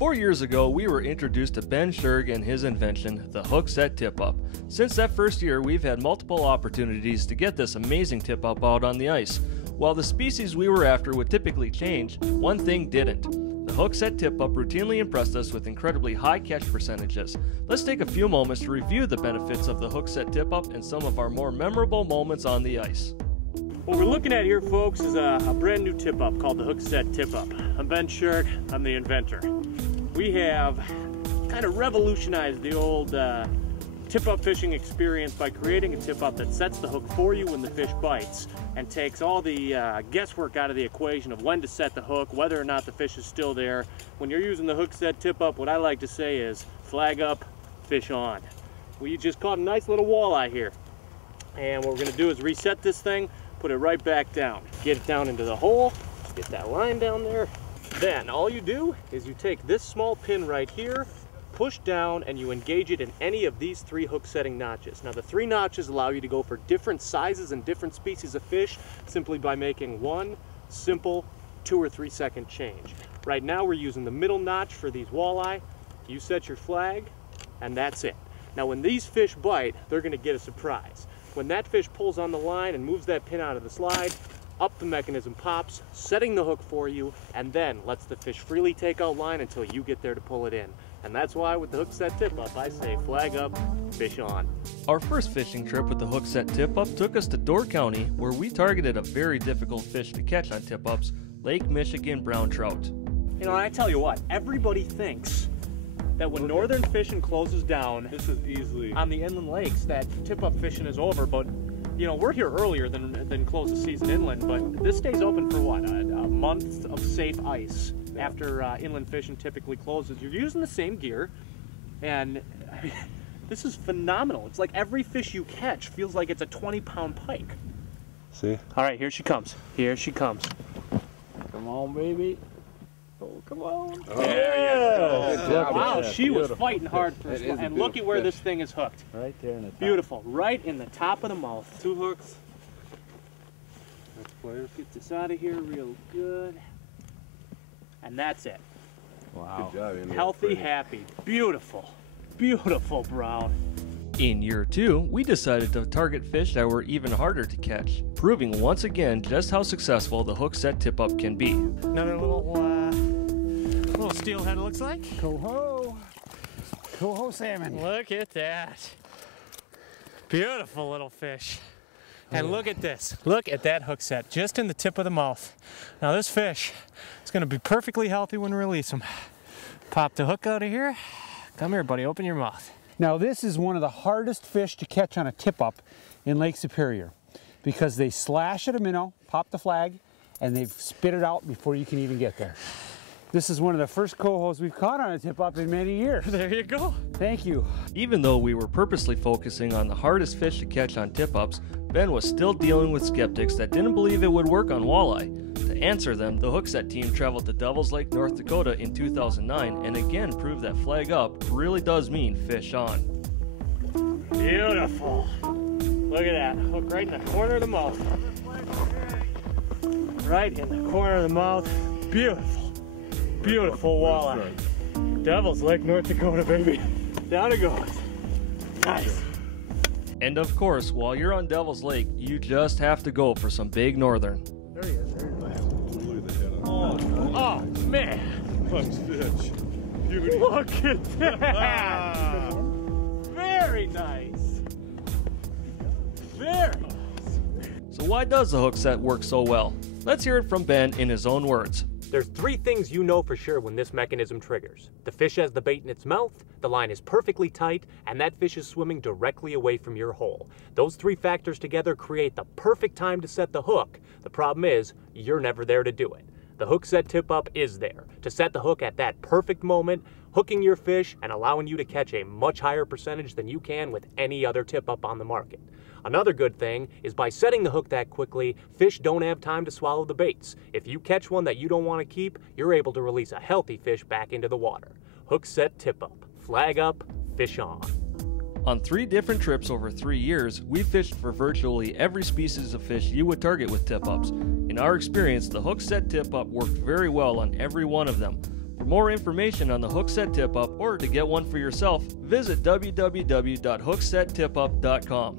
4 years ago, we were introduced to Ben Scherg and his invention, the Hookset Tipup. Since that first year, we've had multiple opportunities to get this amazing tip-up out on the ice. While the species we were after would typically change, one thing didn't. The Hookset Tipup routinely impressed us with incredibly high catch percentages. Let's take a few moments to review the benefits of the Hookset Tipup and some of our more memorable moments on the ice. What we're looking at here, folks, is a brand new tip-up called the Hookset Tipup. I'm Ben Scherg, I'm the inventor. We have kind of revolutionized the old tip-up fishing experience by creating a tip-up that sets the hook for you when the fish bites and takes all the guesswork out of the equation of when to set the hook, whether or not the fish is still there. When you're using the Hookset Tipup, what I like to say is flag up, fish on. We just caught a nice little walleye here. And what we're gonna do is reset this thing, put it right back down. Get it down into the hole, get that line down there. Then all you do is you take this small pin right here, push down, and you engage it in any of these 3 hook setting notches. Now the 3 notches allow you to go for different sizes and different species of fish simply by making one simple 2 or 3 second change. Right now we're using the middle notch for these walleye. You set your flag, and that's it. Now when these fish bite, they're gonna get a surprise. When that fish pulls on the line and moves that pin out of the slide, up the mechanism pops, setting the hook for you, and then lets the fish freely take out line until you get there to pull it in. And that's why with the Hookset Tipup, I say flag up, fish on. Our first fishing trip with the Hookset Tipup took us to Door County, where we targeted a very difficult fish to catch on tip-ups, Lake Michigan brown trout. You know, I tell you what, everybody thinks that when northern fishing closes down, this is easily on the inland lakes, that tip-up fishing is over, but you know, we're here earlier than close the season inland, but this stays open for what, a month of safe ice after inland fishing typically closes. You're using the same gear, and I mean, this is phenomenal. It's like every fish you catch feels like it's a 20-pound pike. See? All right, here she comes. Here she comes. Come on, baby. Oh, come on. Oh, there you go. Job. Wow, Yeah, she was beautiful. fighting hard for this one. And look at where this thing is hooked. Right there in the top. Beautiful. Right in the top of the mouth. 2 hooks. Let's get this out of here real good. And that's it. Wow. Good job, Andy. Healthy, happy. Beautiful. Beautiful brown. In year 2, we decided to target fish that were even harder to catch, proving once again just how successful the Hookset Tipup can be. Another little steelhead, it looks like. Coho. Coho salmon. Look at that. Beautiful little fish. And look at this. Look at that hook set, just in the tip of the mouth. Now this fish is going to be perfectly healthy when we release him. Pop the hook out of here. Come here, buddy. Open your mouth. Now this is one of the hardest fish to catch on a tip-up in Lake Superior because they slash at a minnow, pop the flag, and they spit it out before you can even get there. This is one of the first cohos we've caught on a tip-up in many years. There you go. Thank you. Even though we were purposely focusing on the hardest fish to catch on tip-ups, Ben was still dealing with skeptics that didn't believe it would work on walleye. To answer them, the Hookset team traveled to Devil's Lake, North Dakota in 2009 and again proved that flag up really does mean fish on. Beautiful. Look at that. Hook right in the corner of the mouth. Right in the corner of the mouth. Beautiful. Beautiful walleye. Devil's Lake, North Dakota, baby. Down it goes. Nice. And of course, while you're on Devil's Lake, you just have to go for some big northern. There he is. There he is. Look at the head Oh, man. Punch fish. Beauty. Look at that. Very nice. Very nice. So why does the Hookset work so well? Let's hear it from Ben in his own words. There's 3 things you know for sure when this mechanism triggers. The fish has the bait in its mouth, the line is perfectly tight, and that fish is swimming directly away from your hole. Those 3 factors together create the perfect time to set the hook. The problem is, you're never there to do it. The Hookset Tipup is there to set the hook at that perfect moment, hooking your fish and allowing you to catch a much higher percentage than you can with any other tip-up on the market. Another good thing is by setting the hook that quickly, fish don't have time to swallow the baits. If you catch one that you don't want to keep, you're able to release a healthy fish back into the water. Hookset Tipup. Flag up, fish on. On 3 different trips over 3 years, we fished for virtually every species of fish you would target with tip-ups. In our experience, the Hookset Tipup worked very well on every one of them. For more information on the Hookset Tipup or to get one for yourself, visit www.hooksettipup.com.